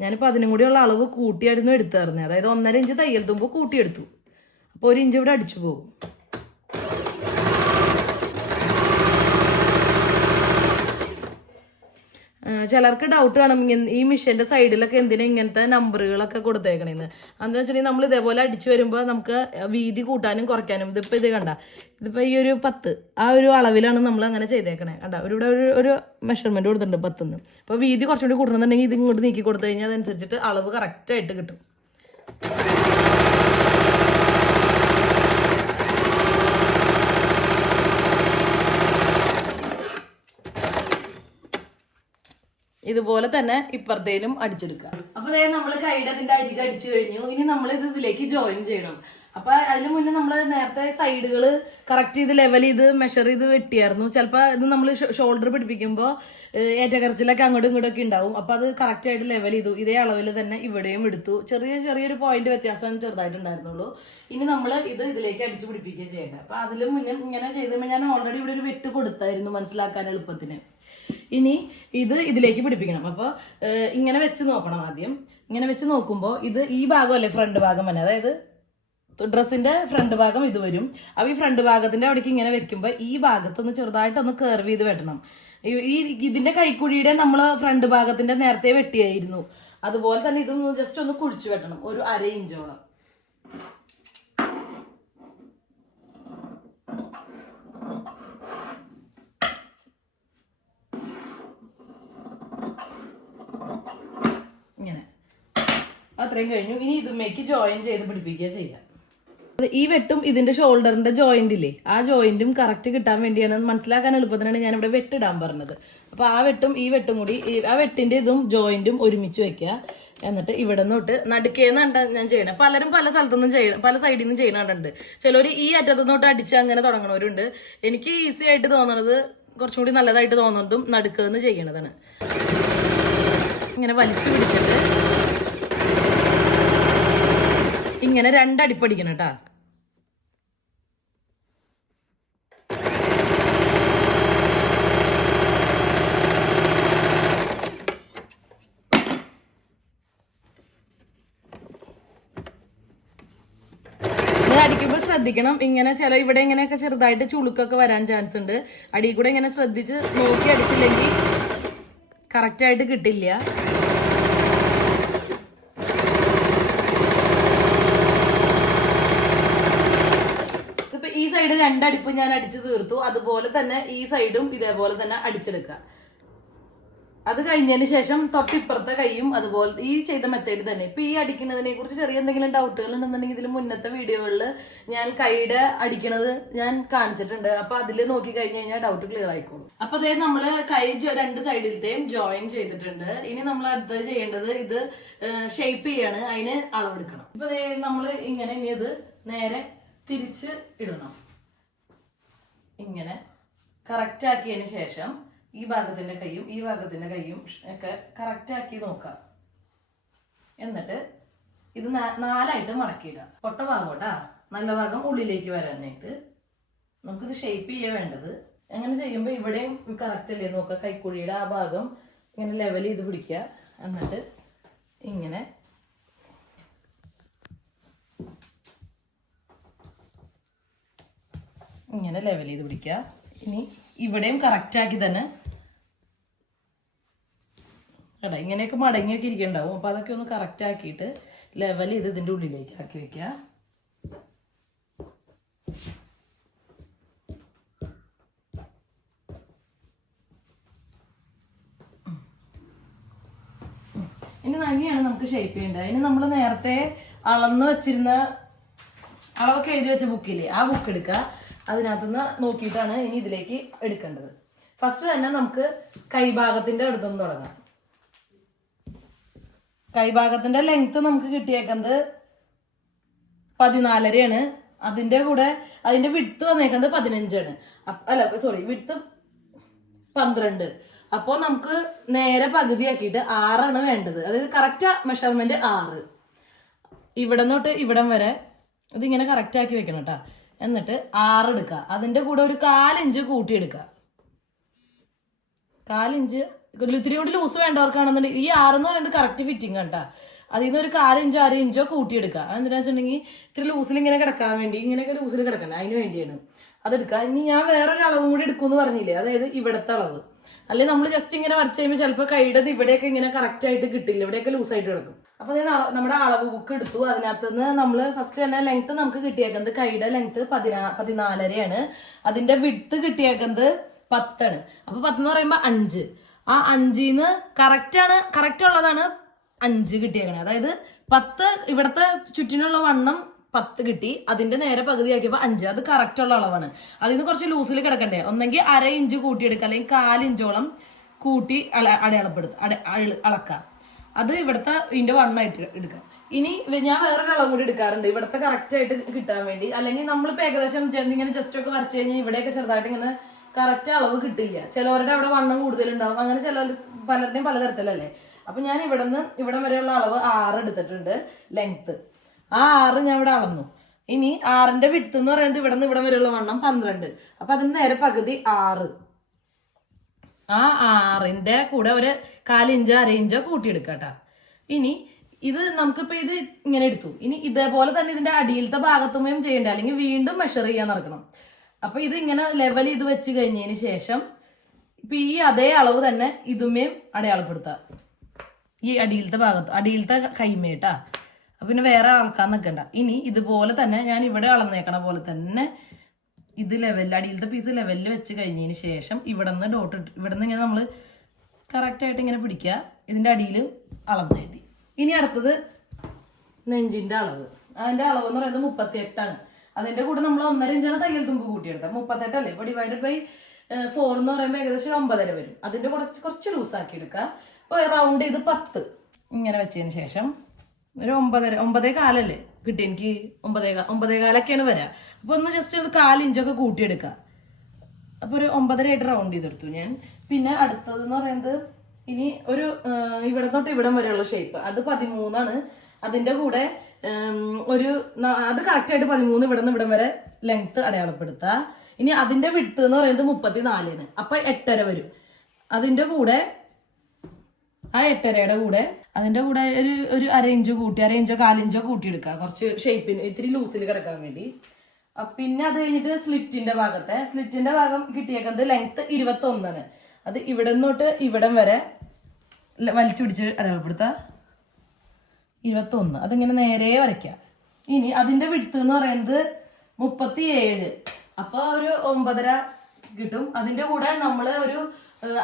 S1: ഞാനിപ്പോൾ അതിനും കൂടിയുള്ള അളവ് കൂട്ടിയായിരുന്നു എടുത്തായിരുന്നത് അതായത് ഒന്നര ഇഞ്ച് തയ്യൽ തുമ്പ് കൂട്ടിയെടുത്തു. അപ്പോൾ ഒരു ഇഞ്ച് ഇവിടെ അടിച്ചു പോകും. ചിലർക്ക് ഡൗട്ട് കാണും. ഈ മിഷീന്റെ സൈഡിലൊക്കെ എന്തിനാ ഇങ്ങനത്തെ നമ്പറുകളൊക്കെ കൊടുത്തേക്കണേന്ന്. അതെന്ന് വെച്ചിട്ടുണ്ടെങ്കിൽ നമ്മൾ ഇതേപോലെ അടിച്ചു വരുമ്പോൾ നമുക്ക് വീതി കൂട്ടാനും കുറയ്ക്കാനും ഇതിപ്പോൾ ഇത് കണ്ട. ഇതിപ്പോൾ ഈ ഒരു പത്ത് ആ ഒരു അളവിലാണ് നമ്മൾ അങ്ങനെ ചെയ്തേക്കണേ. കണ്ട? ഒരു ഇവിടെ ഒരു ഒരു മെഷർമെന്റ് കൊടുത്തിട്ടുണ്ട് പത്തുനിന്ന് അപ്പോൾ വീതി കുറച്ചുകൂടി കൂട്ടണമെന്നുണ്ടെങ്കിൽ ഇത് ഇങ്ങോട്ട് നീക്കി കൊടുത്തു കഴിഞ്ഞാൽ അതനുസരിച്ചിട്ട് അളവ് കറക്റ്റായിട്ട് കിട്ടും. ഇതുപോലെ തന്നെ ഇപ്പുറത്തേനും അടിച്ചെടുക്കുക. അപ്പൊ അതായത് നമ്മൾ കൈയുടെ അതിന്റെ അരികെ അടിച്ചു കഴിഞ്ഞു. ഇനി നമ്മൾ ഇത് ഇതിലേക്ക് ജോയിൻ ചെയ്യണം. അപ്പൊ അതിനു മുന്നേ നമ്മൾ നേരത്തെ സൈഡുകൾ കറക്റ്റ് ചെയ്ത് ലെവൽ ചെയ്ത് മെഷർ ചെയ്ത് വെട്ടിയായിരുന്നു. ചിലപ്പോൾ ഇത് നമ്മൾ ഷോൾഡർ പിടിപ്പിക്കുമ്പോൾ ഏറ്റക്കറച്ചിലൊക്കെ അങ്ങോട്ടും ഇങ്ങോട്ടും ഒക്കെ ഉണ്ടാവും. അപ്പൊ അത് കറക്റ്റ് ആയിട്ട് ലെവൽ ചെയ്തു. ഇതേ അളവിൽ തന്നെ ഇവിടെയും എടുത്തു. ചെറിയ ചെറിയൊരു പോയിന്റ് വ്യത്യാസം ചെറുതായിട്ടുണ്ടായിരുന്നുള്ളൂ. ഇനി നമ്മൾ ഇത് ഇതിലേക്ക് അടിച്ചു പിടിപ്പിക്കുകയും ചെയ്യേണ്ടത്. അപ്പൊ അതിലും മുന്നേ ഇങ്ങനെ ചെയ്ത് ഞാൻ ഓൾറെഡി ഇവിടെ ഒരു വെട്ട് കൊടുത്തായിരുന്നു മനസ്സിലാക്കാൻ എളുപ്പത്തിന്. ഇനി ഇത് ഇതിലേക്ക് പിടിപ്പിക്കണം. അപ്പോൾ ഇങ്ങനെ വെച്ച് നോക്കണം ആദ്യം. ഇങ്ങനെ വെച്ച് നോക്കുമ്പോൾ ഇത് ഈ ഭാഗമല്ലേ ഫ്രണ്ട് ഭാഗം തന്നെ? അതായത് ഡ്രസ്സിന്റെ ഫ്രണ്ട് ഭാഗം ഇത് വരും. അപ്പോൾ ഈ ഫ്രണ്ട് ഭാഗത്തിന്റെ അവിടേക്ക് ഇങ്ങനെ വെക്കുമ്പോൾ ഈ ഭാഗത്തൊന്ന് ചെറുതായിട്ടൊന്ന് കർവ് ചെയ്ത് വെട്ടണം. ഈ- ഈ ഇതിന്റെ കൈക്കുഴിയുടെ നമ്മൾ ഫ്രണ്ട് ഭാഗത്തിന്റെ നേരത്തെ വെട്ടിയായിരുന്നു. അതുപോലെ തന്നെ ഇതൊന്ന് ജസ്റ്റ് ഒന്ന് കുഴിച്ചു വെട്ടണം. ഒരു അര ഇഞ്ചോളം ഇങ്ങനെ അത്രയും കഴിഞ്ഞു. ഇനി ഇതുമേക്ക് ജോയിൻ ചെയ്ത് പിടിപ്പിക്കുക ചെയ്യാം. ഈ വെട്ടും ഇതിന്റെ ഷോൾഡറിന്റെ ജോയിന്റ് ഇല്ലേ? ആ ജോയിന്റും കറക്റ്റ് കിട്ടാൻ വേണ്ടിയാണ് മനസ്സിലാക്കാൻ എളുപ്പത്തിനാണ് ഞാൻ ഇവിടെ വെട്ടിടാൻ പറഞ്ഞത്. അപ്പൊ ആ വെട്ടും ഈ വെട്ടും കൂടി ആ വെട്ടിന്റെ ഇതും ജോയിന്റും ഒരുമിച്ച് വെക്കുക. എന്നിട്ട് ഇവിടെ നിന്നോട്ട് നടുക്കേന്നാണ് ഞാൻ ചെയ്യണത് പലരും പല സ്ഥലത്തുനിന്നും ചെയ്യണം പല സൈഡിൽ നിന്നും ചെയ്യണുണ്ട് ചിലർ ഈ അറ്റത്തു തൊട്ട് അടിച്ച് അങ്ങനെ തുടങ്ങണവരുണ്ട്. എനിക്ക് ഈസി ആയിട്ട് തോന്നണത് കുറച്ചും കൂടി നല്ലതായിട്ട് തോന്നുന്നതും നടുക്കെന്ന് ചെയ്യണതാണ്. ഇങ്ങനെ വലിച്ചു പിടിച്ചിട്ട് ഇങ്ങനെ രണ്ടടിപ്പടിക്കണം കേട്ടാ. അടിക്കുമ്പോൾ ശ്രദ്ധിക്കണം. ഇങ്ങനെ ചില ഇവിടെ ഇങ്ങനെയൊക്കെ ചെറുതായിട്ട് ചുളുക്കൊക്കെ വരാൻ ചാൻസ് ഉണ്ട്. അടിയിൽ കൂടെ ഇങ്ങനെ ശ്രദ്ധിച്ച് നോക്കി അടിച്ചില്ലെങ്കിൽ കറക്റ്റായിട്ട് കിട്ടില്ല ഇപ്പൊ ഈ സൈഡ് രണ്ടടിപ്പ് ഞാൻ അടിച്ചു തീർത്തു. അതുപോലെ തന്നെ ഈ സൈഡും ഇതേപോലെ തന്നെ അടിച്ചെടുക്കുക. അത് കഴിഞ്ഞതിന് ശേഷം തൊട്ടിപ്പുറത്തെ കൈയും അതുപോലെ ഈ ചെയ്ത മെത്തേഡ് തന്നെ. ഇപ്പൊ ഈ അടിക്കുന്നതിനെ കുറിച്ച് ചെറിയ എന്തെങ്കിലും ഡൗട്ടുകൾ ഉണ്ടെന്നുണ്ടെങ്കിൽ ഇതിൽ മുന്നത്തെ വീഡിയോകളിൽ ഞാൻ കൈയുടെ അടിക്കണത് ഞാൻ കാണിച്ചിട്ടുണ്ട്. അപ്പൊ അതിൽ നോക്കി കഴിഞ്ഞു കഴിഞ്ഞാൽ ഡൗട്ട് ക്ലിയർ ആയിക്കോളും. അപ്പൊ അതായത് നമ്മൾ കൈ രണ്ട് സൈഡിലത്തെയും ജോയിൻ ചെയ്തിട്ടുണ്ട്. ഇനി നമ്മൾ അടുത്തത് ചെയ്യേണ്ടത് ഇത് ഷേപ്പ് ചെയ്യാണ്. അതിന് അളവെടുക്കണം. ഇപ്പൊ നമ്മൾ ഇങ്ങനെ ഇനി ഇത് നേരെ തിരിച്ച് ഇടണം. ഇങ്ങനെ കറക്റ്റ് ആക്കിയതിന് ശേഷം ഈ ഭാഗത്തിന്റെ കൈയും ഈ ഭാഗത്തിന്റെ കൈയും ഒക്കെ കറക്റ്റ് ആക്കി നോക്കാം എന്നിട്ട് ഇത് നാലായിട്ട് മടക്കിയിടുക. പൊട്ട ഭാഗം കേട്ടാ നല്ല ഭാഗം ഉള്ളിലേക്ക് വരാനായിട്ട്. നമുക്കിത് ഷേപ്പ് ചെയ്യാൻ വേണ്ടത്. അങ്ങനെ ചെയ്യുമ്പോൾ ഇവിടെയും കറക്റ്റ് അല്ലേ? നോക്കുക. കൈക്കുഴിയുടെ ആ ഭാഗം ഇങ്ങനെ ലെവൽ ചെയ്ത് പിടിക്കുക. എന്നിട്ട് ഇങ്ങനെ ഇങ്ങനെ ലെവൽ ചെയ്ത് പിടിക്കുക ഇനി ഇവിടെയും കറക്റ്റ് ആക്കി തന്നെ. കേട്ടോ ഇങ്ങനെയൊക്കെ മടങ്ങിയൊക്കെ ഇരിക്കണ്ടാവും. അപ്പോൾ അതൊക്കെ ഒന്ന് കറക്റ്റ് ആക്കിയിട്ട് ലെവൽ ചെയ്ത് ഇതിന്റെ ഉള്ളിലേക്ക് ആക്കി വെക്കുക ഇനി നങ്ങിയാണ് നമുക്ക് ഷേപ്പ് ചെയ്യേണ്ടത്. അതിന് നമ്മൾ നേരത്തെ അളന്ന് വെച്ചിരുന്ന അളവൊക്കെ എഴുതി വെച്ച ബുക്കില്ലേ ആ ബുക്ക് എടുക്കുക അതിനകത്തുനിന്ന് നോക്കിയിട്ടാണ് ഇനി ഇതിലേക്ക് എടുക്കേണ്ടത്. ഫസ്റ്റ് തന്നെ നമുക്ക് കൈഭാഗത്തിന്റെ അടുത്തുനിന്ന് തുടങ്ങാം. കൈഭാഗത്തിന്റെ ലെങ്ത് നമുക്ക് കിട്ടിയേക്കുന്നത് പതിനാലരയാണ്. അതിന്റെ കൂടെ അതിന്റെ വിട്ട് വന്നേക്കുന്നത് പതിനഞ്ചാണ്. അല്ല സോറി വിട്ട് പന്ത്രണ്ട്. അപ്പോൾ നമുക്ക് നേരെ പകുതിയാക്കിയിട്ട് ആറാണ് വേണ്ടത്. അതായത് കറക്റ്റ് മെഷർമെന്റ് ആറ്. ഇവിടെ തൊട്ട് ഇവിടം വരെ ഇതിങ്ങനെ കറക്റ്റ് ആക്കി വെക്കണം കേട്ടോ എന്നിട്ട് ആറ് എടുക്കുക അതിന്റെ കൂടെ ഒരു കാലിഞ്ച് കൂട്ടിയെടുക്കുക. കാലിഞ്ച് ഇത്തിരി കൂടി ലൂസ് വേണ്ടവർക്കാണെന്നുണ്ടെങ്കിൽ ഈ ആറെന്ന് പറയുന്നത് കറക്റ്റ് ഫിറ്റിംഗ് കേട്ടോ. അതിൽ നിന്ന് ഒരു കാലിഞ്ചോ അര ഇഞ്ചോ കൂട്ടിയെടുക്കുക. അതെന്തിനാ വെച്ചിട്ടുണ്ടെങ്കിൽ ഇത്തിരി ലൂസിൽ ഇങ്ങനെ കിടക്കാൻ വേണ്ടി ഇങ്ങനെയൊക്കെ ലൂസിൽ കിടക്കണം അതിന് വേണ്ടിയാണ്. അതെടുക്കുക. ഇനി ഞാൻ വേറൊരു അളവും കൂടി എടുക്കുമെന്ന് പറഞ്ഞില്ലേ? അതായത് ഇവിടുത്തെ അളവ്. അല്ലെങ്കിൽ നമ്മൾ ജസ്റ്റ് ഇങ്ങനെ വരച്ച് കഴിയുമ്പോൾ ചിലപ്പോൾ കൈയുടെ ഇവിടെയൊക്കെ ഇങ്ങനെ കറക്റ്റ് ആയിട്ട് കിട്ടില്ല. ഇവിടെയൊക്കെ ലൂസായിട്ട് കിടക്കും. അപ്പൊ ഞാൻ നമ്മുടെ അളവ് ബുക്ക് എടുത്തു. അതിനകത്ത് നിന്ന് നമ്മൾ ഫസ്റ്റ് തന്നെ ലെങ്ത് നമുക്ക് കിട്ടിയേക്കുന്നത് കൈയുടെ ലെങ്ത് പതിനാ പതിനാലരയാണ്. അതിന്റെ വിഡ്ത്ത് കിട്ടിയേക്കുന്നത് പത്താണ്. അപ്പൊ പത്ത് എന്ന് പറയുമ്പോൾ അഞ്ച്. ആ അഞ്ചിന്ന് കറക്റ്റ് ആണ് കറക്റ്റ് ഉള്ളതാണ് അഞ്ച് കിട്ടിയേക്കണത് അതായത് പത്ത് ഇവിടുത്തെ ചുറ്റിനുള്ള വണ്ണം പത്ത് കിട്ടി. അതിന്റെ നേരെ പകുതി പകുതിയാക്കിയപ്പോൾ അഞ്ച്. അത് കറക്റ്റ് ഉള്ള അളവാണ്. അതിന് കുറച്ച് ലൂസിൽ കിടക്കണ്ടേ? ഒന്നെങ്കിൽ അര ഇഞ്ച് കൂട്ടിയെടുക്കുക. അല്ലെങ്കിൽ കാലിഞ്ചോളം കൂട്ടി അടയാളപ്പെടുത്തുക അട അള- അളക്കുക. അത് ഇവിടുത്തെ ഇതിന്റെ വണ്ണായിട്ട് എടുക്കാം. ഇനി ഞാൻ വേറൊരു അളവ് കൂടി എടുക്കാറുണ്ട്. ഇവിടുത്തെ കറക്റ്റ് ആയിട്ട് കിട്ടാൻ വേണ്ടി. അല്ലെങ്കിൽ നമ്മളിപ്പോ ഏകദേശം ഇങ്ങനെ ജസ്റ്റ് ഒക്കെ വരച്ച് കഴിഞ്ഞാൽ ഇവിടെയൊക്കെ ചെറുതായിട്ട് ഇങ്ങനെ കറക്റ്റ് അളവ് കിട്ടില്ല. ചിലവരുടെ അവിടെ വണ്ണം കൂടുതലുണ്ടാവും. അങ്ങനെ ചില പലരുടെയും പലതരത്തിലല്ലേ. അപ്പൊ ഞാൻ ഇവിടെ നിന്ന് ഇവിടം വരെയുള്ള അളവ് ആറ് എടുത്തിട്ടുണ്ട്. ലെങ്ത്ത് ആ ആറ് ഞാൻ ഇവിടെ അളന്നു. ഇനി ആറിന്റെ വിട്ട് എന്ന് പറയുന്നത് ഇവിടെ നിന്ന് ഇവിടം വരെയുള്ള വണ്ണം പന്ത്രണ്ട്. അപ്പൊ അതിന് നേരെ പകുതി ആറ്. ആ ആറിന്റെ കൂടെ ഒരു കാലിഞ്ചോ അരയിഞ്ചോ ഇഞ്ചോ കൂട്ടിയെടുക്കട്ടാ. ഇനി ഇത് നമുക്കിപ്പോ ഇത് ഇങ്ങനെ എടുത്തു. ഇനി ഇതേപോലെ തന്നെ ഇതിന്റെ അടിയിലത്തെ ഭാഗത്തുമേം ചെയ്യണ്ട? അല്ലെങ്കിൽ വീണ്ടും മെഷർ ചെയ്യാൻ നടക്കണം. അപ്പൊ ഇത് ഇങ്ങനെ ലെവൽ ഇത് വെച്ച് കഴിഞ്ഞതിന് ശേഷം ഇപ്പൊ ഈ അതേ അളവ് തന്നെ ഇതുമേയും അടയാളപ്പെടുത്താം. ഈ അടിയിലത്തെ ഭാഗത്ത് അടിയിലത്തെ കൈമേട്ടാ. അപ്പൊ പിന്നെ വേറെ അളക്കാൻ നിൽക്കണ്ട ഇനി ഇതുപോലെ തന്നെ ഞാൻ ഇവിടെ അളന്നേക്കണ പോലെ തന്നെ ഇത് ലെവലിൽ അടിയിലത്തെ പീസ് ലെവലിൽ വെച്ച് കഴിഞ്ഞതിന് ശേഷം ഇവിടെ നിന്ന് ഡോട്ട് ഇവിടെ നിന്ന് ഇങ്ങനെ നമ്മൾ കറക്റ്റായിട്ട് ഇങ്ങനെ പിടിക്കുക. ഇതിന്റെ അടിയിൽ അളന്ന് എഴുതി. ഇനി അടുത്തത് നെഞ്ചിന്റെ അളവ്. അതിന്റെ അളവ് എന്ന് പറയുന്നത് മുപ്പത്തി എട്ടാണ് അതിന്റെ കൂടെ നമ്മൾ ഒന്നര ഇഞ്ചാണ് തയ്യൽ തുമ്പ് കൂട്ടിയെടുത്തത്. മുപ്പത്തെട്ടല്ലേ? ഇപ്പൊ ഡിവൈഡഡ് ബൈ ഫോർ എന്ന് പറയുമ്പോൾ ഏകദേശം ഒമ്പതര വരും. അതിന്റെ കുറച്ച് കുറച്ച് ലൂസാക്കി എടുക്കുക. അപ്പോൾ റൗണ്ട് ചെയ്ത് പത്ത്. ഇങ്ങനെ വെച്ചതിന് ശേഷം ഒരു ഒമ്പതര ഒമ്പതേ കാലല്ലേ? കിട്ടി എനിക്ക് ഒമ്പതേ ഒമ്പതേ കാലൊക്കെയാണ് വരാ. അപ്പൊ ഒന്ന് ജസ്റ്റ് ഒന്ന് കാലിഞ്ചൊക്കെ കൂട്ടിയെടുക്കുക. അപ്പൊ ഒരു ഒമ്പതര ആയിട്ട് റൗണ്ട് ചെയ്തെടുത്തു ഞാൻ. പിന്നെ അടുത്തത് എന്ന് പറയുന്നത് ഇനി ഒരു ഇവിടെ തൊട്ട് ഇവിടം വരെയുള്ള ഷേപ്പ് അത് പതിമൂന്നാണ്. അതിന്റെ കൂടെ ഒരു അത് കറക്റ്റായിട്ട് പതിമൂന്ന് ഇവിടെ നിന്ന് ഇവിടം വരെ ലെങ്ത് അടയാളപ്പെടുത്തുക ഇനി അതിന്റെ വിട്ട് എന്ന് പറയുന്നത് മുപ്പത്തിനാലിന് അപ്പൊ എട്ടര വരും. അതിന്റെ കൂടെ ആ എട്ടരയുടെ കൂടെ അതിന്റെ കൂടെ ഒരു ഒരു അര ഇഞ്ച് കൂട്ടി അര ഇഞ്ചോ കാലിഞ്ചോ കൂട്ടിയെടുക്കുക കുറച്ച് ഷേപ്പിന് ഇത്തിരി ലൂസിൽ കിടക്കാൻ വേണ്ടി. പിന്നെ അത് കഴിഞ്ഞിട്ട് സ്ലിറ്റിന്റെ ഭാഗത്തെ. സ്ലിറ്റിന്റെ ഭാഗം കിട്ടിയേക്കുന്നത് ലെങ്ത് ഇരുപത്തി ഒന്നാണ് അത് ഇവിടെ നിന്നോട്ട് ഇവിടം വരെ വലിച്ചു പിടിച്ച് അടയാളപ്പെടുത്തുക ഇരുപത്തി ഒന്ന് അതിങ്ങനെ നേരെ വരയ്ക്കാം. ഇനി അതിന്റെ വിടുത്ത് എന്ന് പറയുന്നത് മുപ്പത്തി ഏഴ് അപ്പൊ ഒരു ഒമ്പതര കിട്ടും. അതിന്റെ കൂടെ നമ്മൾ ഒരു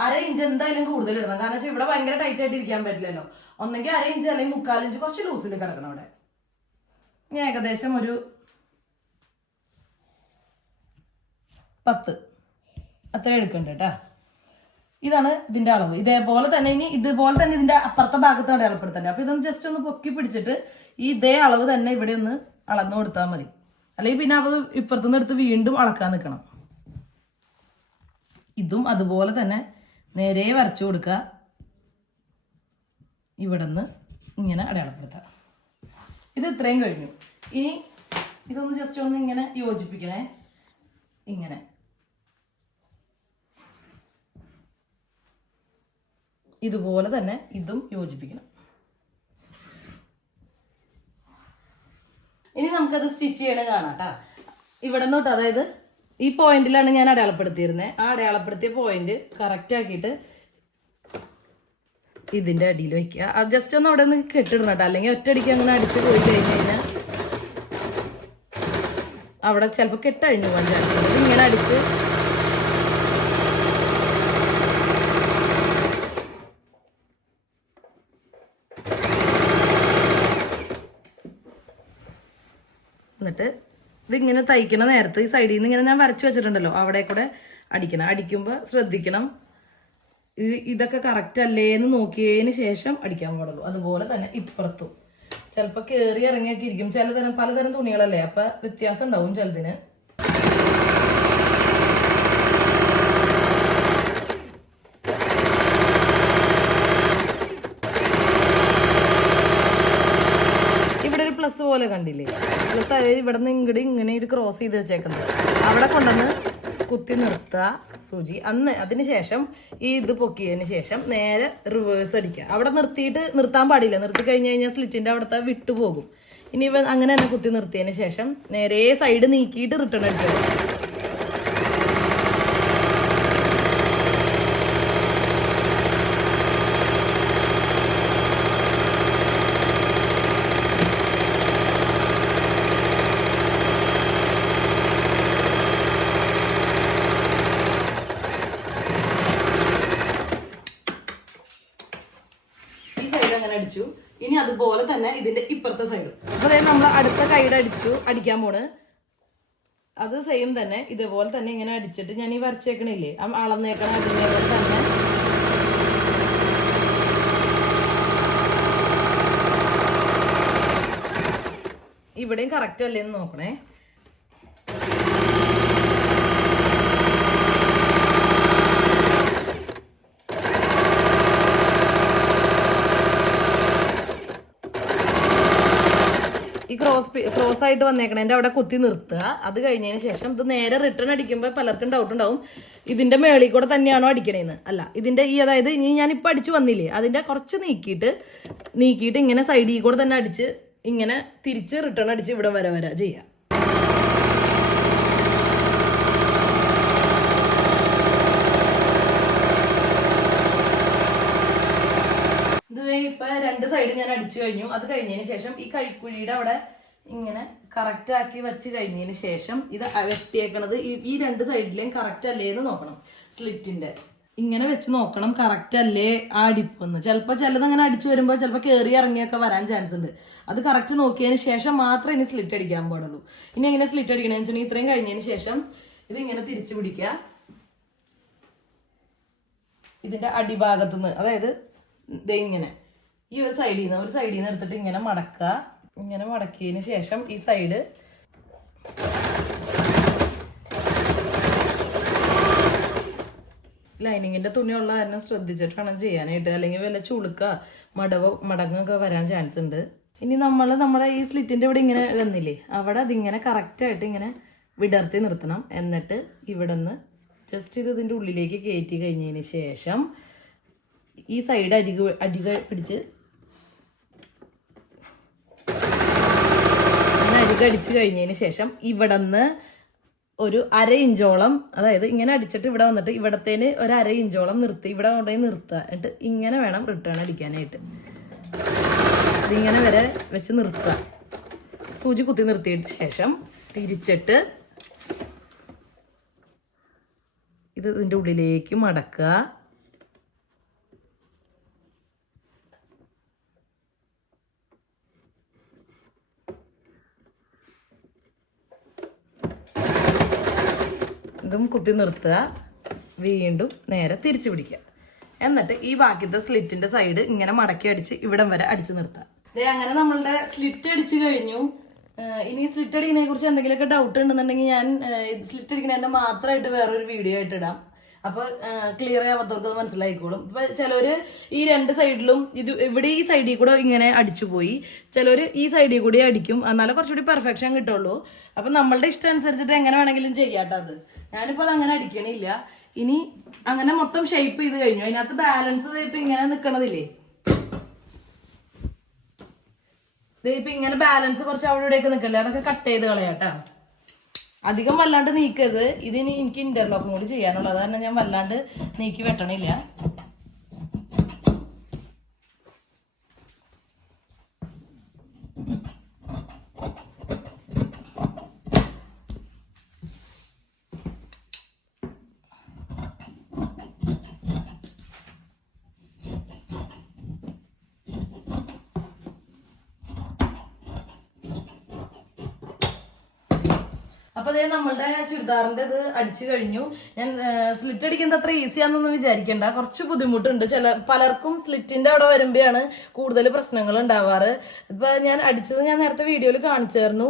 S1: അര ഇഞ്ച് എന്തായാലും കൂടുതൽ ഇടണം. കാരണം വെച്ചാൽ ഇവിടെ ഭയങ്കര ടൈറ്റ് ആയിട്ട് ഇരിക്കാൻ പറ്റില്ലല്ലോ. ഒന്നെങ്കിൽ അര ഇഞ്ച് അല്ലെങ്കിൽ മുക്കാൽ ഇഞ്ച് കുറച്ച് ലൂസിൽ കിടക്കണം അവിടെ. ഞാൻ ഏകദേശം ഒരു പത്ത്. അത്രയും എടുക്കണ്ട കേട്ടാ ഇതാണ് ഇതിന്റെ അളവ്. ഇതേപോലെ തന്നെ ഇനി ഇതുപോലെ തന്നെ ഇതിന്റെ അപ്പുറത്തെ ഭാഗത്ത് അടയാളപ്പെടുത്തണ്ടേ. അപ്പൊ ഇതൊന്ന് ജസ്റ്റ് ഒന്ന് പൊക്കി പിടിച്ചിട്ട് ഈ ഇതേ അളവ് തന്നെ ഇവിടെ ഒന്ന് അളന്നു കൊടുത്താൽ മതി. അല്ലെങ്കിൽ പിന്നെ അത് ഇപ്പുറത്തുനിന്ന് എടുത്ത് വീണ്ടും അളക്കാൻ നിൽക്കണം ഇതും അതുപോലെ തന്നെ നേരെ വരച്ചു കൊടുക്കുക. ഇവിടെ നിന്ന് ഇങ്ങനെ അടയാളപ്പെടുത്താം ഇത് ഇത്രയും കഴിഞ്ഞു. ഇനി ഇതൊന്ന് ജസ്റ്റ് ഒന്ന് ഇങ്ങനെ യോജിപ്പിക്കണേ. ഇങ്ങനെ. ഇതുപോലെ തന്നെ ഇതും യോജിപ്പിക്കണം. ഇനി നമുക്കത് സ്റ്റിച്ച് ചെയ്യണ കാണാം കേട്ടാ ഇവിടെ തൊട്ട് അതായത് ഈ പോയിന്റിലാണ് ഞാൻ അടയാളപ്പെടുത്തിയിരുന്നത് ആ അടയാളപ്പെടുത്തിയ പോയിന്റ് കറക്റ്റ് ആക്കിയിട്ട് ഇതിന്റെ അടിയിൽ വയ്ക്കുക അത് ജസ്റ്റ് ഒന്ന് അവിടെ ഒന്ന് കെട്ടിടണം കേട്ടോ അല്ലെങ്കിൽ ഒറ്റയടിക്ക് അങ്ങനെ അടിച്ച് പോയി കഴിഞ്ഞ് കഴിഞ്ഞാൽ അവിടെ ചിലപ്പോൾ കെട്ടഴിഞ്ഞു പോകാൻ ചാൻസ് ഇങ്ങനെ അടിച്ച് എന്നിട്ട് ഇതിങ്ങനെ തയ്ക്കണ നേരത്ത് ഈ സൈഡിൽ നിന്ന് ഇങ്ങനെ ഞാൻ വരച്ചു വെച്ചിട്ടുണ്ടല്ലോ അവിടെ കൂടെ അടിക്കണം. അടിക്കുമ്പോൾ ശ്രദ്ധിക്കണം. ഇത് ഇതൊക്കെ കറക്റ്റ് അല്ലേ എന്ന് നോക്കിയതിന് ശേഷം അടിക്കാൻ പാടുള്ളൂ. അതുപോലെ തന്നെ ഇപ്പുറത്തും. ചിലപ്പോൾ കയറി ഇറങ്ങിയൊക്കെ ഇരിക്കും. ചിലതരം പലതരം തുണികളല്ലേ? അപ്പം വ്യത്യാസം ഉണ്ടാവും ചിലതിന് ഇവിടെ ഒരു പ്ലസ് പോലെ കണ്ടില്ലേ? പ്ലസ് അതായത് ഇവിടെ നിന്ന് ഇങ്ങോട്ട് ഇങ്ങനെ ഇത് ക്രോസ് ചെയ്ത് വെച്ചേക്കുന്നത്. അവിടെ കൊണ്ടുവന്ന് കുത്തി നിർത്തുക സൂചി. അന്ന് അതിന് ശേഷം ഈ ഇത് പൊക്കിയതിന് ശേഷം നേരെ റിവേഴ്സ് അടിക്കുക. അവിടെ നിർത്തിയിട്ട് നിർത്താൻ പാടില്ല. നിർത്തി കഴിഞ്ഞ് കഴിഞ്ഞാൽ സ്ലിറ്റിന്റെ അവിടുത്തെ വിട്ടുപോകും. ഇനി ഇവ അങ്ങനെ തന്നെ കുത്തി നിർത്തിയതിന് ശേഷം നേരെ സൈഡ് നീക്കിയിട്ട് റിട്ടേൺ അടിക്കുക തന്നെ ഇതിന്റെ ഇപ്പുറത്തെ സൈഡ് അപ്പൊ അതായത് നമ്മൾ കൈയുടെ അടിച്ചു അടിക്കാൻ പോണ്. അത് സെയിം തന്നെ. ഇതുപോലെ തന്നെ ഇങ്ങനെ അടിച്ചിട്ട് ഞാൻ ഈ വരച്ചേക്കണില്ലേ? അളന്നേക്കണ അതിനേപോലെ തന്നെ. ഇവിടെയും കറക്റ്റ് അല്ലേ എന്ന് നോക്കണേ ഈ ക്രോസ് ആയിട്ട് വന്നേക്കണേന്റെ അവിടെ കുത്തി നിർത്തുക. അത് കഴിഞ്ഞതിന് ശേഷം ഇത് നേരെ റിട്ടേൺ അടിക്കുമ്പോൾ പലർക്കും ഡൗട്ട് ഉണ്ടാവും. ഇതിന്റെ മേളിൽ കൂടെ തന്നെയാണോ അടിക്കണേന്ന്. അല്ല ഇതിന്റെ ഈ അതായത് ഇനി ഞാനിപ്പോൾ അടിച്ച് വന്നില്ലേ അതിന്റെ കുറച്ച് നീക്കിയിട്ട് നീക്കിയിട്ട് ഇങ്ങനെ സൈഡിൽ കൂടെ തന്നെ അടിച്ച് ഇങ്ങനെ തിരിച്ച് റിട്ടേൺ അടിച്ച് ഇവിടെ വരെ വരെ ചെയ്യാം. ഇപ്പൊ രണ്ട് സൈഡ് ഞാൻ അടിച്ചു കഴിഞ്ഞു. അത് കഴിഞ്ഞതിന് ശേഷം ഈ കഴിക്കുഴിയുടെ അവിടെ ഇങ്ങനെ കറക്റ്റ് ആക്കി വെച്ച് കഴിഞ്ഞതിന് ശേഷം ഇത് വെട്ടിയേക്കണത് ഈ രണ്ട് സൈഡിലേയും കറക്റ്റ് അല്ലേ എന്ന് നോക്കണം. സ്ലിറ്റിന്റെ ഇങ്ങനെ വെച്ച് നോക്കണം കറക്റ്റ് അല്ലേ ആ അടിപ്പെന്ന്. ചിലപ്പോൾ ചിലത് അങ്ങനെ അടിച്ചു വരുമ്പോൾ ചിലപ്പോൾ കയറി ഇറങ്ങിയൊക്കെ വരാൻ ചാൻസ് ഉണ്ട്. അത് കറക്റ്റ് നോക്കിയതിന് ശേഷം മാത്രമേ ഇനി സ്ലിറ്റ് അടിക്കാൻ പാടുള്ളൂ. ഇനി എങ്ങനെ സ്ലിറ്റ് അടിക്കണമെന്ന് വെച്ചിട്ടുണ്ടെങ്കിൽ ഇത്രയും കഴിഞ്ഞതിന് ശേഷം ഇത് ഇങ്ങനെ തിരിച്ചു പിടിക്കുക. ഇതിന്റെ അടിഭാഗത്തുനിന്ന്. അതായത് ഇതേ ഇങ്ങനെ. ഈ ഒരു സൈഡിൽ നിന്ന് ഒരു സൈഡിൽ നിന്ന് എടുത്തിട്ട് ഇങ്ങനെ മടക്കുക. ഇങ്ങനെ മടക്കിയതിന് ശേഷം ഈ സൈഡ് ലൈനിങ്ങിന്റെ തുണിയുള്ള കാരണം ശ്രദ്ധിച്ചിട്ട് വേണം ചെയ്യാനായിട്ട്. അല്ലെങ്കിൽ വല്ല ചുളുക്ക മടവോ മടങ്ങൊക്കെ വരാൻ ചാൻസ് ഉണ്ട്. ഇനി നമ്മൾ നമ്മുടെ ഈ സ്ലിറ്റിന്റെ ഇവിടെ ഇങ്ങനെ വന്നില്ലേ? അവിടെ അതിങ്ങനെ കറക്റ്റായിട്ട് ഇങ്ങനെ വിടർത്തി നിർത്തണം. എന്നിട്ട് ഇവിടെ നിന്ന് ജസ്റ്റ് ഇത് ഇതിന്റെ ഉള്ളിലേക്ക് കയറ്റി കഴിഞ്ഞതിന് ശേഷം ഈ സൈഡ് അരികു അടികൾ പിടിച്ച് അരിക കഴിഞ്ഞതിന് ശേഷം ഇവിടെ നിന്ന് ഒരു അര ഇഞ്ചോളം അതായത് ഇങ്ങനെ അടിച്ചിട്ട് ഇവിടെ വന്നിട്ട് ഇവിടത്തേന് ഒരു അര ഇഞ്ചോളം നിർത്തി ഇവിടെ കൊണ്ടുപോയി നിർത്തുക. എന്നിട്ട് ഇങ്ങനെ വേണം റിട്ടേൺ അടിക്കാനായിട്ട്. ഇതിങ്ങനെ വരെ വെച്ച് നിർത്തുക. സൂചി കുത്തി നിർത്തിയിട്ട് ശേഷം തിരിച്ചിട്ട് ഇത് ഇതിന്റെ ഉള്ളിലേക്ക് മടക്കുക. ഇതും കുത്തി നിർത്തുക. വീണ്ടും നേരെ തിരിച്ചു പിടിക്കുക. എന്നിട്ട് ഈ ബാക്കിത്തെ സ്ലിറ്റിന്റെ സൈഡ് ഇങ്ങനെ മടക്കി അടിച്ച് ഇവിടം വരെ അടിച്ചു നിർത്തുക. ദേ അങ്ങനെ നമ്മളുടെ സ്ലിറ്റ് അടിച്ചു കഴിഞ്ഞു. ഇനി സ്ലിറ്റ് അടിക്കുന്നതിനെ കുറിച്ച് എന്തെങ്കിലുമൊക്കെ ഡൗട്ട് ഉണ്ടെന്നുണ്ടെങ്കിൽ ഞാൻ സ്ലിറ്റ് അടിക്കുന്നതിന്റെ മാത്രമായിട്ട് വേറൊരു വീഡിയോ ആയിട്ട് ഇടാം. അപ്പൊ ക്ലിയർ ആവാത്തവർക്ക് അത് മനസ്സിലായിക്കോളും. ഇപ്പൊ ചിലര് ഈ രണ്ട് സൈഡിലും ഇത് ഇവിടെ ഈ സൈഡിൽ കൂടെ ഇങ്ങനെ അടിച്ചു പോയി. ചിലര് ഈ സൈഡിൽ കൂടി അടിക്കും. എന്നാലും കുറച്ചുകൂടി പെർഫെക്ഷൻ കിട്ടുള്ളൂ. അപ്പൊ നമ്മളുടെ ഇഷ്ടം അനുസരിച്ചിട്ട് എങ്ങനെ വേണമെങ്കിലും ചെയ്യാട്ടോ അത് ഞാനിപ്പോ അത് അങ്ങനെ അടിക്കണില്ല. ഇനി അങ്ങനെ മൊത്തം ഷേപ്പ് ചെയ്ത് കഴിഞ്ഞു. അതിനകത്ത് ബാലൻസ് ഇപ്പൊ ഇങ്ങനെ നിക്കണതില്ലേ? ഇപ്പൊ ഇങ്ങനെ ബാലൻസ് കുറച്ച് അവിടെ ഇവിടെയൊക്കെ നിക്കണ്ടേ അതൊക്കെ കട്ട് ചെയ്ത് കളയാട്ടാ. അധികം വല്ലാണ്ട് നീക്കരുത്. ഇതിന് എനിക്ക് ഇന്റർലോക്കും കൂടി ചെയ്യാനുള്ളത് കാരണം ഞാൻ വല്ലാണ്ട് നീക്കി വെട്ടണില്ല. അപ്പൊ അതേ നമ്മളുടെ ചുരിദാറിന്റെ ഇത് അടിച്ചു കഴിഞ്ഞു. ഞാൻ സ്ലിറ്റ് അടിക്കുന്നത് അത്ര ഈസിയാണെന്നൊന്നും വിചാരിക്കേണ്ട. കുറച്ച് ബുദ്ധിമുട്ടുണ്ട്. ചില പലർക്കും സ്ലിറ്റിന്റെ അവിടെ വരുമ്പോഴാണ് കൂടുതൽ പ്രശ്നങ്ങൾ ഉണ്ടാവാറ്. ഇപ്പൊ ഞാൻ അടിച്ചത് ഞാൻ നേരത്തെ വീഡിയോയിൽ കാണിച്ചായിരുന്നു.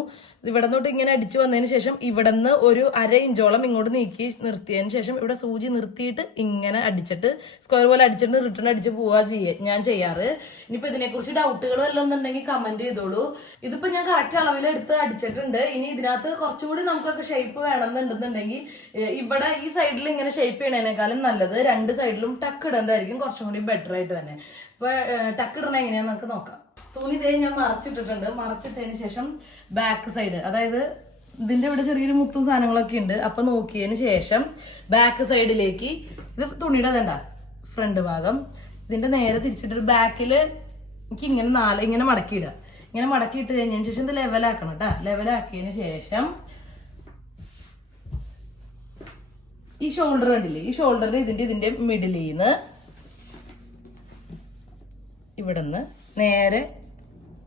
S1: ഇവിടെ നിന്നോട്ട് ഇങ്ങനെ അടിച്ചു വന്നതിന് ശേഷം ഇവിടെ നിന്ന് ഒരു അര ഇഞ്ചോളം ഇങ്ങോട്ട് നീക്കി നിർത്തിയതിന് ശേഷം ഇവിടെ സൂചി നിർത്തിയിട്ട് ഇങ്ങനെ അടിച്ചിട്ട് സ്ക്വയർ പോലെ അടിച്ചിട്ട് റിട്ടേൺ അടിച്ച് പോവാ ചെയ്യ ഞാൻ ചെയ്യാറ്. ഇനിയിപ്പോ ഇതിനെക്കുറിച്ച് ഡൗട്ടുകൾ വല്ലതും ഉണ്ടെങ്കിൽ കമന്റ് ചെയ്തോളൂ. ഇതിപ്പോ ഞാൻ കറക്റ്റ് അളവിൽ എടുത്ത് അടിച്ചിട്ടുണ്ട്. ഇനി ഇതിനകത്ത് കുറച്ചുകൂടി നമുക്കൊക്കെ ഷേപ്പ് വേണമെന്നുണ്ടെന്നുണ്ടെങ്കിൽ ഇവിടെ ഈ സൈഡിൽ ഇങ്ങനെ ഷേപ്പ് ചെയ്യണേനേക്കാളും നല്ലത്. രണ്ട് സൈഡിലും ടക്ക് ഇടേണ്ടതായിരിക്കും. കുറച്ചും കൂടി ബെറ്റർ ആയിട്ട് തന്നെ. ഇപ്പൊ ടക്ക് ഇടണ എങ്ങനെയാന്ന് നമുക്ക് നോക്കാം. തുണി ഇതേ ഞാൻ മറച്ചിട്ടിട്ടുണ്ട്. മറച്ചിട്ടതിന് ശേഷം ബാക്ക് സൈഡ് അതായത് ഇതിന്റെ ഇവിടെ ചെറിയൊരു മുത്തും സാധനങ്ങളൊക്കെ ഉണ്ട്. അപ്പൊ നോക്കിയതിന് ശേഷം ബാക്ക് സൈഡിലേക്ക് ഇത് തുണിയുടെ അതണ്ട ഫ്രണ്ട് ഭാഗം. ഇതിന്റെ നേരെ തിരിച്ചിട്ട് ബാക്കിൽ എനിക്ക് ഇങ്ങനെ നാല് ഇങ്ങനെ മടക്കിയിടുക. ഇങ്ങനെ മടക്കിയിട്ട് കഴിഞ്ഞതിന് ശേഷം ഇത് ലെവലാക്കണം കേട്ടോ ലെവലാക്കിയതിന് ശേഷം ഈ ഷോൾഡർ കണ്ടില്ലേ? ഈ ഷോൾഡറിന് ഇതിന്റെ ഇതിന്റെ മിഡിലിൽ നിന്ന് ഇവിടുന്ന് നേരെ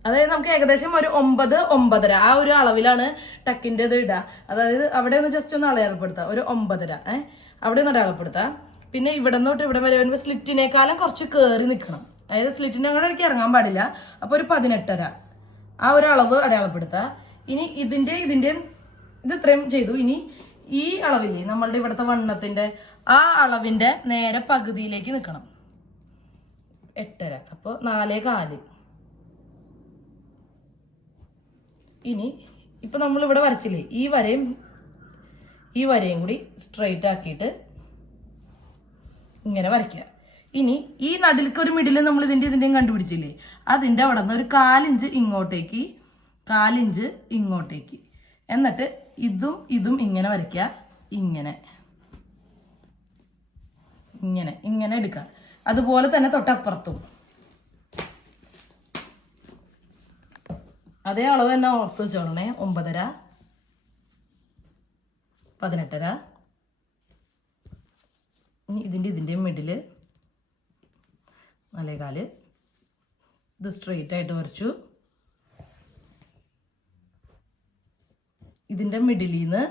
S1: അതായത് നമുക്ക് ഏകദേശം ഒരു ഒമ്പത് ഒമ്പതര. ആ ഒരു അളവിലാണ് ടക്കിന്റെ ഇത് ഇടുക അതായത് അവിടെ ഒന്ന് ജസ്റ്റ് ഒന്ന് അളയാളപ്പെടുത്താം ഒരു ഒമ്പതര ഏഹ് അവിടെ ഒന്ന് അടയാളപ്പെടുത്താം. പിന്നെ ഇവിടെ നിന്ന് തൊട്ട് ഇവിടെ വരെ വരുമ്പോൾ സ്ലിറ്റിനേക്കാളും കുറച്ച് കയറി നിൽക്കണം അതായത് സ്ലിറ്റിന്റെ കൂടെ എനിക്ക് ഇറങ്ങാൻ പാടില്ല. അപ്പോൾ ഒരു പതിനെട്ടര. ആ ഒരു അളവ് അടയാളപ്പെടുത്താം. ഇനി ഇതിന്റെ ഇതിന്റെയും ഇത് ഇത്രയും ചെയ്തു. ഇനി ഈ അളവില്ലേ നമ്മളുടെ ഇവിടുത്തെ വണ്ണത്തിന്റെ ആ അളവിന്റെ നേരെ പകുതിയിലേക്ക് നിൽക്കണം എട്ടര. അപ്പോൾ നാലേ കാൽ. ഇനി ഇപ്പം നമ്മൾ ഇവിടെ വരച്ചില്ലേ? ഈ വരയും ഈ വരയും കൂടി സ്ട്രെയിറ്റ് ആക്കിയിട്ട് ഇങ്ങനെ വരയ്ക്കുക. ഇനി ഈ നടുൽക്ക് ഒരു മിഡിൽ നമ്മൾ ഇതിന്റെ ഇതിന്റെയും കണ്ടുപിടിച്ചില്ലേ? അതിന്റെ അവിടെ നിന്ന് ഒരു കാലിഞ്ച് ഇങ്ങോട്ടേക്ക് കാലിഞ്ച് ഇങ്ങോട്ടേക്ക്. എന്നിട്ട് ഇതും ഇതും ഇങ്ങനെ വരയ്ക്കുക. ഇങ്ങനെ. ഇങ്ങനെ ഇങ്ങനെ എടുക്കുക. അതുപോലെ തന്നെ തൊട്ടപ്പുറത്തും. അതേ അളവ് തന്നെ ഓർത്ത് വെച്ചോളണേ. ഒമ്പതര. പതിനെട്ടര. ഇനി ഇതിന്റെ ഇതിന്റെ മിഡിൽ നാലേകാൽ ഇത് സ്ട്രെയിറ്റ് ആയിട്ട് വരച്ചു. ഇതിന്റെ മിഡിലിൽ നിന്ന്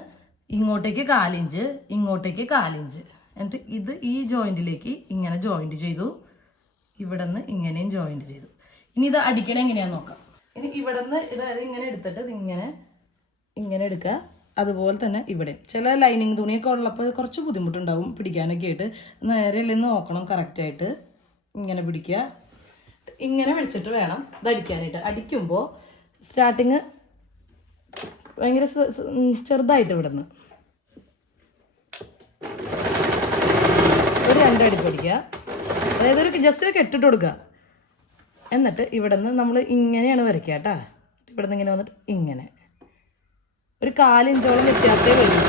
S1: ഇങ്ങോട്ടേക്ക് കാലിഞ്ച് ഇങ്ങോട്ടേക്ക് കാലിഞ്ച്. എന്നിട്ട് ഇത് ഈ ജോയിന്റിലേക്ക് ഇങ്ങനെ ജോയിന്റ് ചെയ്തു. ഇവിടെ നിന്ന് ഇങ്ങനെയും ജോയിന്റ് ചെയ്തു. ഇനി ഇത് അടിക്കണ എങ്ങനെയാന്ന് നോക്കാം. ഇനി ഇവിടെ നിന്ന് ഇതായത് ഇങ്ങനെ എടുത്തിട്ട് ഇതിങ്ങനെ ഇങ്ങനെ എടുക്കുക. അതുപോലെ തന്നെ ഇവിടെ. ചില ലൈനിങ് തുണിയൊക്കെ ഉള്ളപ്പോൾ കുറച്ച് ബുദ്ധിമുട്ടുണ്ടാവും പിടിക്കാനൊക്കെ ആയിട്ട്. നേരെ നിന്ന് നോക്കണം കറക്റ്റായിട്ട് ഇങ്ങനെ പിടിക്കുക. ഇങ്ങനെ പിടിച്ചിട്ട് വേണം ധരിക്കാനായിട്ട് അടിക്കുമ്പോൾ സ്റ്റാർട്ടിങ് ഭയങ്കര ചെറുതായിട്ട് ഇവിടുന്ന്. ഒരു രണ്ടടി പിടിക്കുക. അതായത് ഒരു ജസ്റ്റ് ഒരു കെട്ടിട്ട് കൊടുക്കുക. എന്നിട്ട് ഇവിടെ നിന്ന് നമ്മൾ ഇങ്ങനെയാണ് വരയ്ക്കുക കേട്ടോ. ഇവിടെ നിന്ന് ഇങ്ങനെ വന്നിട്ട് ഇങ്ങനെ. ഒരു കാലിഞ്ചോളം വ്യത്യാസമേ വരും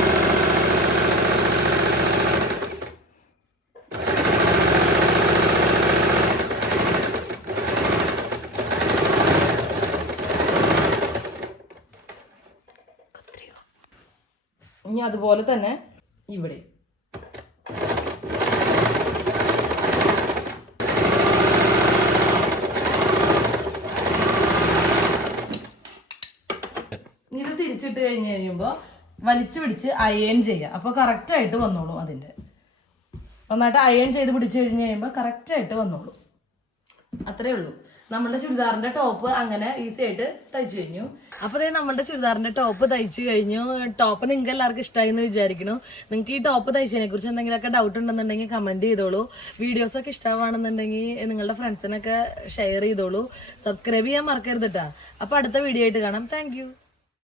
S1: ഇനി അതുപോലെ തന്നെ ഇവിടെ ഇനി ഇത് തിരിച്ചിട്ട് കഴിഞ്ഞ് കഴിയുമ്പോൾ വലിച്ചു പിടിച്ച് അയൺ ചെയ്യുക. അപ്പോൾ കറക്റ്റായിട്ട് വന്നോളും അതിന്റെ നന്നായിട്ട് അയൺ ചെയ്ത് പിടിച്ചു കഴിഞ്ഞ് കഴിയുമ്പോൾ കറക്റ്റായിട്ട് വന്നോളും. അത്രേ ഉള്ളൂ. നമ്മുടെ ചുരിദാറിന്റെ ടോപ്പ് അങ്ങനെ ഈസി ആയിട്ട് തയ്ച്ചു കഴിഞ്ഞു. അപ്പൊ ദേ നമ്മുടെ ചുരിദാറിന്റെ ടോപ്പ് തയ്ച്ചു കഴിഞ്ഞു. ടോപ്പ് നിങ്ങൾക്ക് എല്ലാവർക്കും ഇഷ്ടമായി എന്ന് വിചാരിക്കണു നിങ്ങൾക്ക് ഈ ടോപ്പ് തയ്ച്ചതിനെ കുറിച്ച് എന്തെങ്കിലുമൊക്കെ ഡൗട്ട് ഉണ്ടെന്നുണ്ടെങ്കിൽ കമന്റ് ചെയ്തോളൂ. വീഡിയോസ് ഒക്കെ ഇഷ്ടമാണെന്നുണ്ടെങ്കിൽ നിങ്ങളുടെ ഫ്രണ്ട്സിനൊക്കെ ഷെയർ ചെയ്തോളൂ. സബ്സ്ക്രൈബ് ചെയ്യാൻ മറക്കരുത് കേട്ടോ അപ്പൊ അടുത്ത വീഡിയോ ആയിട്ട് കാണാം. താങ്ക്